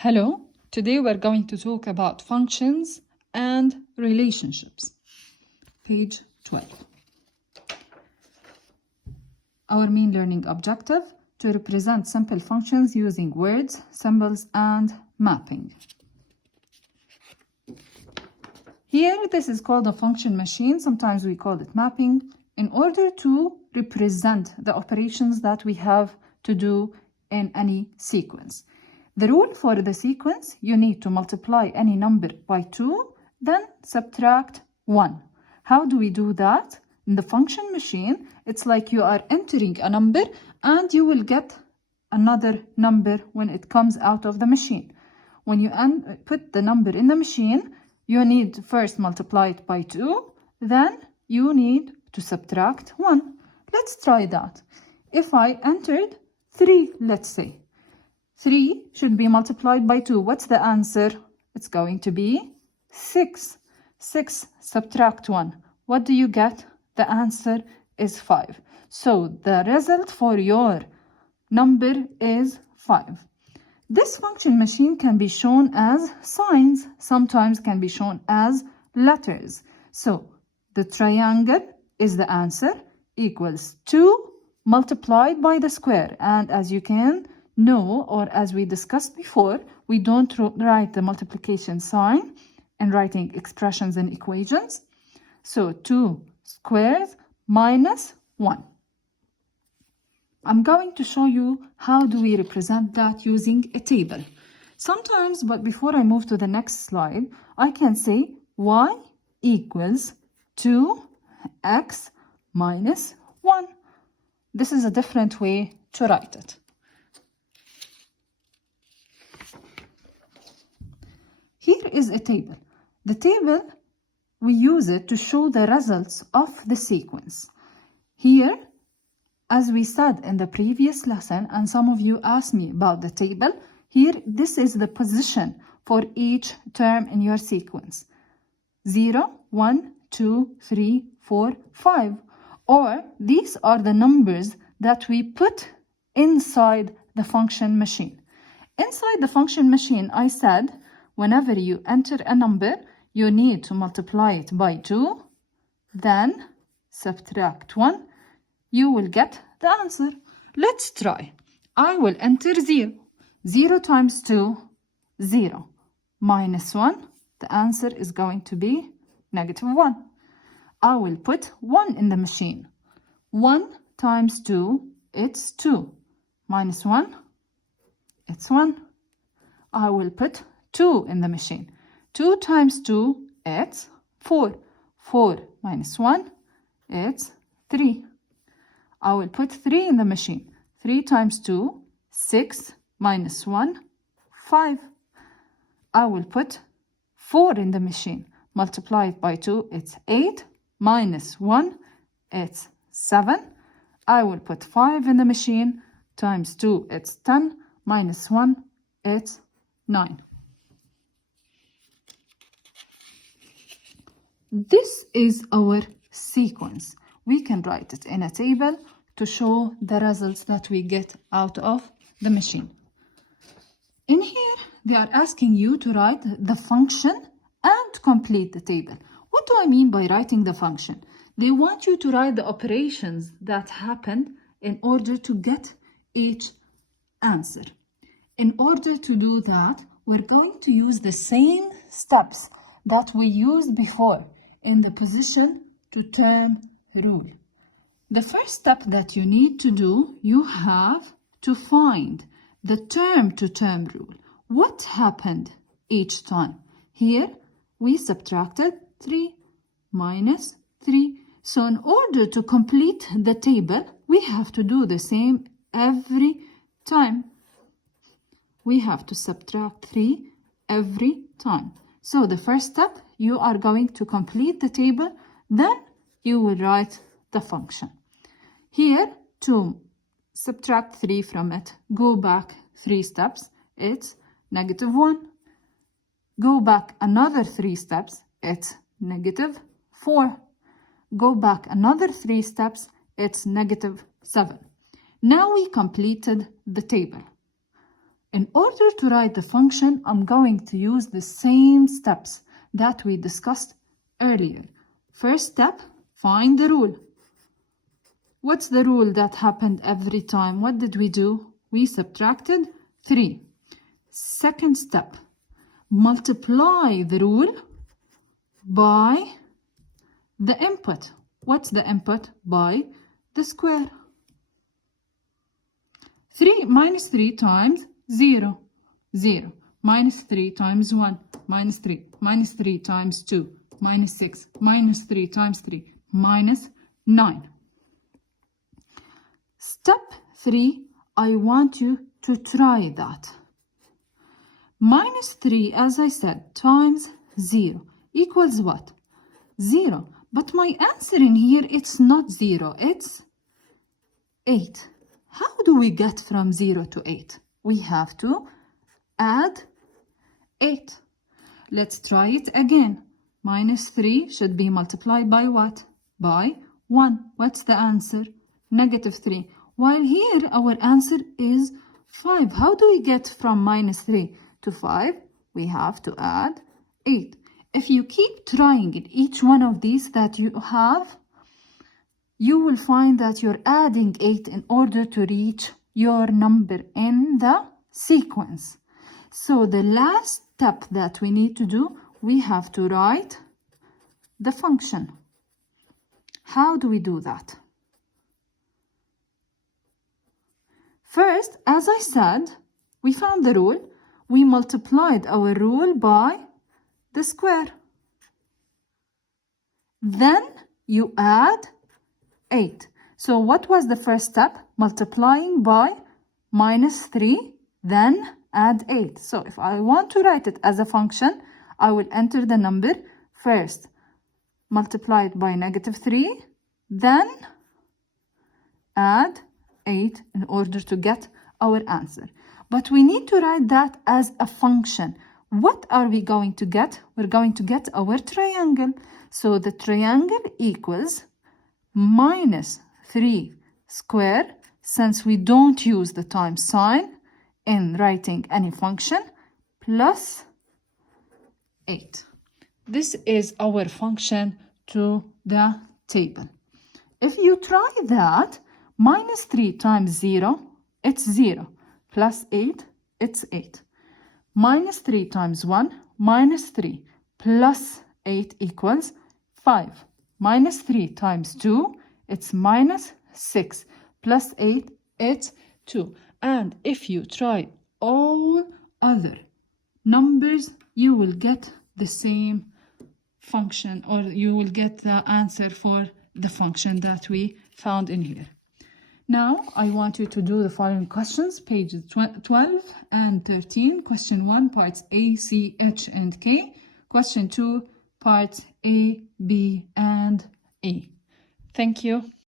Hello, today we're going to talk about functions and relationships. Page 12. Our main learning objective: to represent simple functions using words, symbols, and mapping. Here, this is called a function machine. Sometimes we call it mapping, in order to represent the operations that we have to do in any sequence. The rule for the sequence: you need to multiply any number by 2, then subtract 1. How do we do that? In the function machine, it's like you are entering a number and you will get another number when it comes out of the machine. When you put the number in the machine, you need to first multiply it by 2, then you need to subtract 1. Let's try that. If I entered 3, let's say, 3 should be multiplied by 2. What's the answer? It's going to be 6. 6 subtract 1. What do you get? The answer is 5. So the result for your number is 5. This function machine can be shown as signs, sometimes can be shown as letters. So the triangle is the answer, equals 2 multiplied by the square. And as you can know, or as we discussed before, we don't write the multiplication sign in writing expressions and equations. So 2 squares minus 1. I'm going to show you how do we represent that using a table. Sometimes, but before I move to the next slide, I can say y equals 2x minus 1. This is a different way to write it. Here is a table. The table, we use it to show the results of the sequence. Here, as we said in the previous lesson, and some of you asked me about the table, here this is the position for each term in your sequence. 0, 1, 2, 3, 4, 5. Or these are the numbers that we put inside the function machine. Inside the function machine, I said, whenever you enter a number, you need to multiply it by 2, then subtract 1. You will get the answer. Let's try. I will enter 0. 0 times 2, 0. Minus 1, the answer is going to be -1. I will put 1 in the machine. 1 times 2, it's 2. Minus 1, it's 1. I will put 2 in the machine. 2 times 2, it's 4. 4 minus 1, it's 3. I will put 3 in the machine. 3 times 2, 6 minus 1, 5. I will put 4 in the machine. Multiply it by 2, it's 8. Minus 1, it's 7. I will put 5 in the machine. Times 2, it's 10. Minus 1, it's 9. This is our sequence. We can write it in a table to show the results that we get out of the machine. In here, they are asking you to write the function and complete the table. What do I mean by writing the function? They want you to write the operations that happened in order to get each answer. In order to do that, we're going to use the same steps that we used before in the position to term rule. The first step that you need to do, you have to find the term to term rule. What happened each time? Here we subtracted 3 minus 3. So in order to complete the table, we have to do the same every time. We have to subtract 3 every time. So the first step, you are going to complete the table, then you will write the function. Here, to subtract 3 from it, go back 3 steps, it's -1. Go back another 3 steps, it's -4. Go back another 3 steps, it's -7. Now we completed the table. In order to write the function, I'm going to use the same steps that we discussed earlier. First step, find the rule. What's the rule that happened every time? What did we do? We subtracted 3. Second step, multiply the rule by the input. What's the input? By the square. 3 minus 3 times 0, 0. Minus 3 times 1, minus 3. Minus 3 times 2, minus 6. Minus 3 times 3, minus 9. Step 3, I want you to try that. Minus 3, as I said, times 0 equals what? 0. But my answer in here, it's not 0, it's 8. How do we get from 0 to 8? We have to add 8. Let's try it again. Minus 3 should be multiplied by what? By 1. What's the answer? Negative 3. While here our answer is 5. How do we get from minus 3 to 5? We have to add 8. If you keep trying in each one of these that you have, you will find that you're adding 8 in order to reach your number in the sequence. So the last step that we need to do, we have to write the function. How do we do that? First, as I said, we found the rule. We multiplied our rule by the square. Then you add 8. So what was the first step? Multiplying by minus 3, then add 8. So if I want to write it as a function, I will enter the number first, multiplied by negative 3, then add 8 in order to get our answer. But we need to write that as a function. What are we going to get? We're going to get our triangle. So the triangle equals minus 3 square, since we don't use the times sign in writing any function, plus 8. This is our function to the table. If you try that, minus 3 times 0, it's 0. Plus 8, it's 8. Minus 3 times 1, minus 3, plus 8 equals 5. Minus 3 times 2, it's minus 6. Plus 8, it's 2. And if you try all other numbers, you will get the same function, or you will get the answer for the function that we found in here. Now, I want you to do the following questions, pages 12 and 13. Question 1, parts A, C, H, and K. Question 2, parts A, B, and E. Thank you.